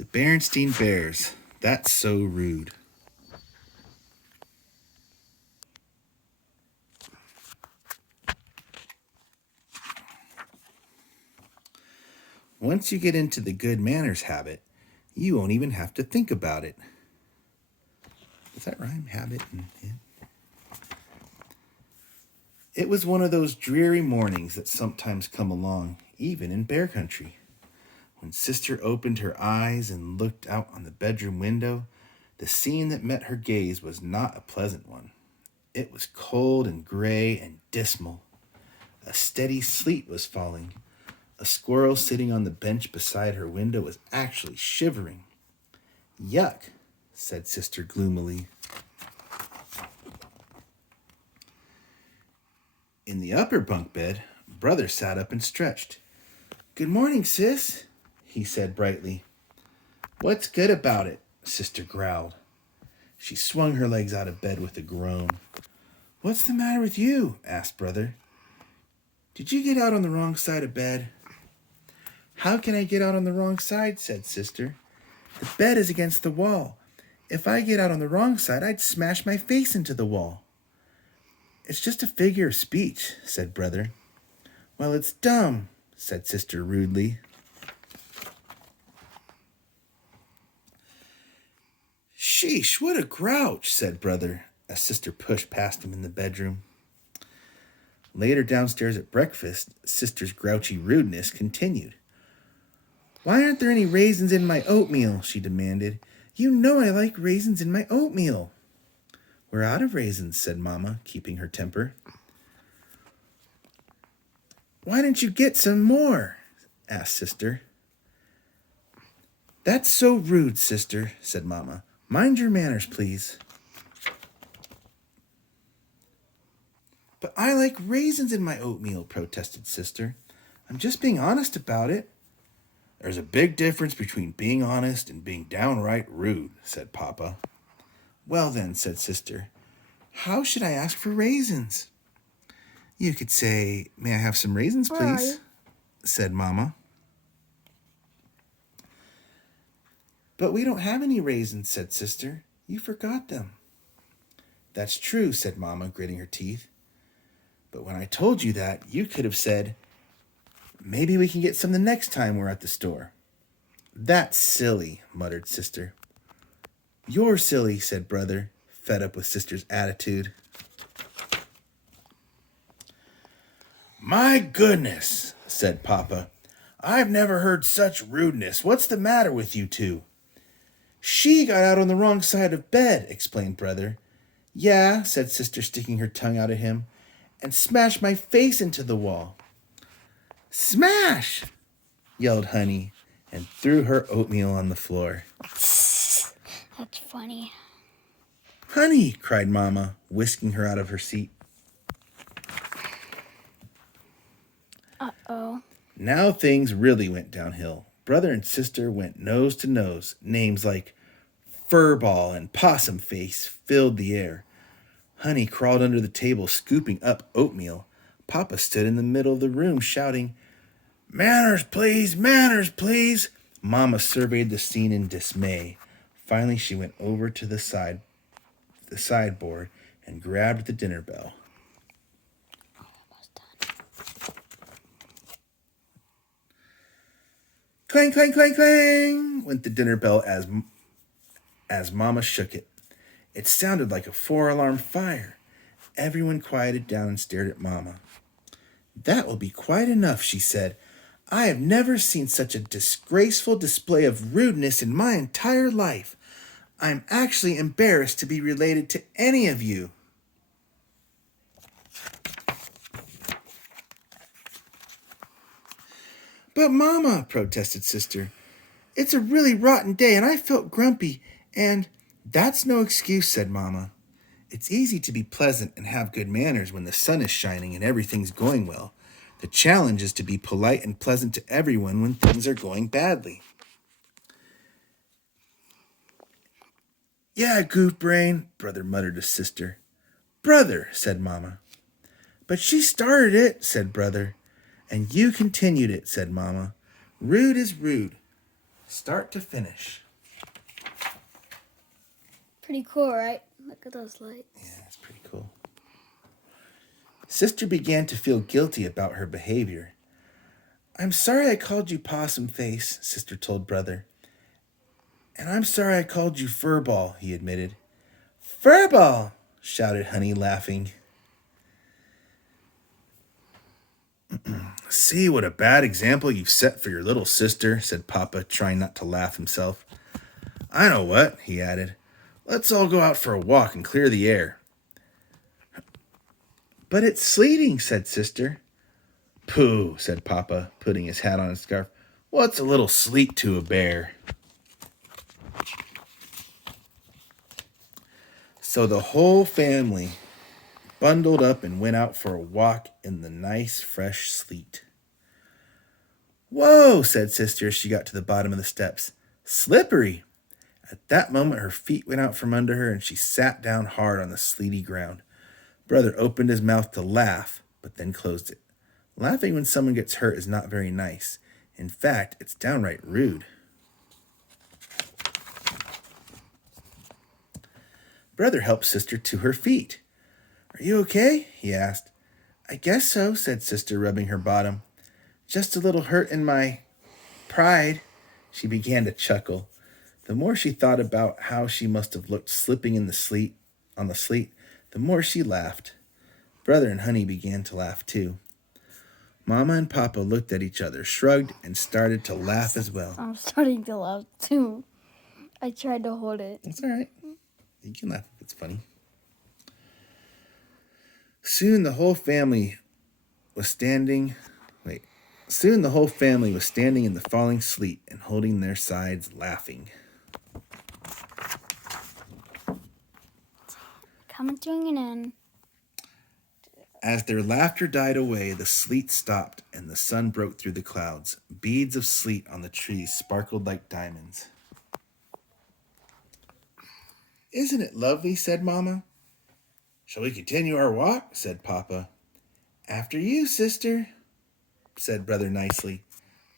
The Berenstain Bears. That's so rude. Once you get into the good manners habit, you won't even have to think about it. Does that rhyme? Habit and It was one of those dreary mornings that sometimes come along, even in bear country. When Sister opened her eyes and looked out on the bedroom window, the scene that met her gaze was not a pleasant one. It was cold and gray and dismal. A steady sleet was falling. A squirrel sitting on the bench beside her window was actually shivering. "Yuck," said Sister gloomily. In the upper bunk bed, Brother sat up and stretched. "Good morning, Sis," he said brightly. "What's good about it?" Sister growled. She swung her legs out of bed with a groan. "What's the matter with you?" asked Brother. "Did you get out on the wrong side of bed?" "How can I get out on the wrong side?" said Sister. "The bed is against the wall. If I get out on the wrong side, I'd smash my face into the wall." "It's just a figure of speech," said Brother. "Well, it's dumb," said Sister rudely. "Sheesh, what a grouch," said Brother, as Sister pushed past him in the bedroom. Later downstairs at breakfast, Sister's grouchy rudeness continued. "Why aren't there any raisins in my oatmeal?" she demanded. "You know I like raisins in my oatmeal." "We're out of raisins," said Mama, keeping her temper. "Why didn't you get some more?" asked Sister. "That's so rude, Sister," said Mama. "Mind your manners, please." "But I like raisins in my oatmeal," protested Sister. "I'm just being honest about it." "There's a big difference between being honest and being downright rude," said Papa. "Well then," said Sister, "how should I ask for raisins?" "You could say, 'May I have some raisins, please?'" said Mama. "But we don't have any raisins," said Sister. "You forgot them." "That's true," said Mama, gritting her teeth. "But when I told you that, you could have said, 'Maybe we can get some the next time we're at the store.'" "That's silly," muttered Sister. "You're silly," said Brother, fed up with Sister's attitude. "My goodness," said Papa. "I've never heard such rudeness. What's the matter with you two?" "She got out on the wrong side of bed," explained Brother. "Yeah," said Sister, sticking her tongue out at him, "and smashed my face into the wall." "Smash!" yelled Honey, and threw her oatmeal on the floor. That's funny. "Honey!" cried Mama, whisking her out of her seat. Uh-oh. Now things really went downhill. Brother and Sister went nose to nose. Names like Furball and Possum Face filled the air. Honey crawled under the table, scooping up oatmeal. Papa stood in the middle of the room, shouting, "Manners, please! Manners, please!" Mama surveyed the scene in dismay. Finally, she went over to the sideboard and grabbed the dinner bell. Almost done. Clang, clang, clang, clang, went the dinner bell as Mama shook it. It sounded like a 4-alarm fire. Everyone quieted down and stared at Mama. "That will be quite enough," she said. "I have never seen such a disgraceful display of rudeness in my entire life. I'm actually embarrassed to be related to any of you." "But Mama," protested Sister, "it's a really rotten day and I felt grumpy and—" "That's no excuse," said Mama. "It's easy to be pleasant and have good manners when the sun is shining and everything's going well. The challenge is to be polite and pleasant to everyone when things are going badly." "Yeah, goof brain," Brother muttered to Sister. "Brother," said Mama. "But she started it," said Brother. "And you continued it," said Mama. "Rude is rude." start to finish. Pretty cool, right? Look at those lights. Yeah, it's pretty cool. Sister began to feel guilty about her behavior. I'm sorry I called you Possum Face, Sister told Brother. And I'm sorry I called you Furball, he admitted. Furball, shouted Honey, laughing. See what a bad example you've set for your little sister, said Papa, trying not to laugh himself. I know what, he added. Let's all go out for a walk and clear the air. But it's sleeting, said Sister. Pooh, said Papa, putting his hat on his scarf. What's a little sleet to a bear? So the whole family bundled up and went out for a walk in the nice, fresh sleet. Whoa, said Sister as she got to the bottom of the steps. Slippery. At that moment, her feet went out from under her and she sat down hard on the sleety ground. Brother opened his mouth to laugh, but then closed it. Laughing when someone gets hurt is not very nice. In fact, it's downright rude. Brother helped Sister to her feet. Are you okay? He asked. I guess so, said Sister, rubbing her bottom. Just a little hurt in my pride. She began to chuckle. The more she thought about how she must have looked slipping in the sleet, the more she laughed. Brother and Honey began to laugh too. Mama and Papa looked at each other, shrugged, and started to laugh as well. I'm starting to laugh too. I tried to hold it. It's all right. You can laugh if it's funny. Soon the whole family was standing in the falling sleet and holding their sides, laughing. Coming to an end. As their laughter died away, the sleet stopped and the sun broke through the clouds. Beads of sleet on the trees sparkled like diamonds. Isn't it lovely? Said Mama. Shall we continue our walk? Said Papa. After you, Sister, said Brother nicely.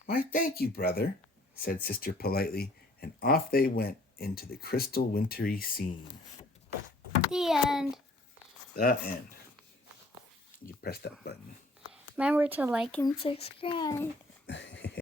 Why, thank you, Brother, said Sister politely, and off they went into the crystal wintry scene. The end. The end. You press that button. Remember to like and subscribe.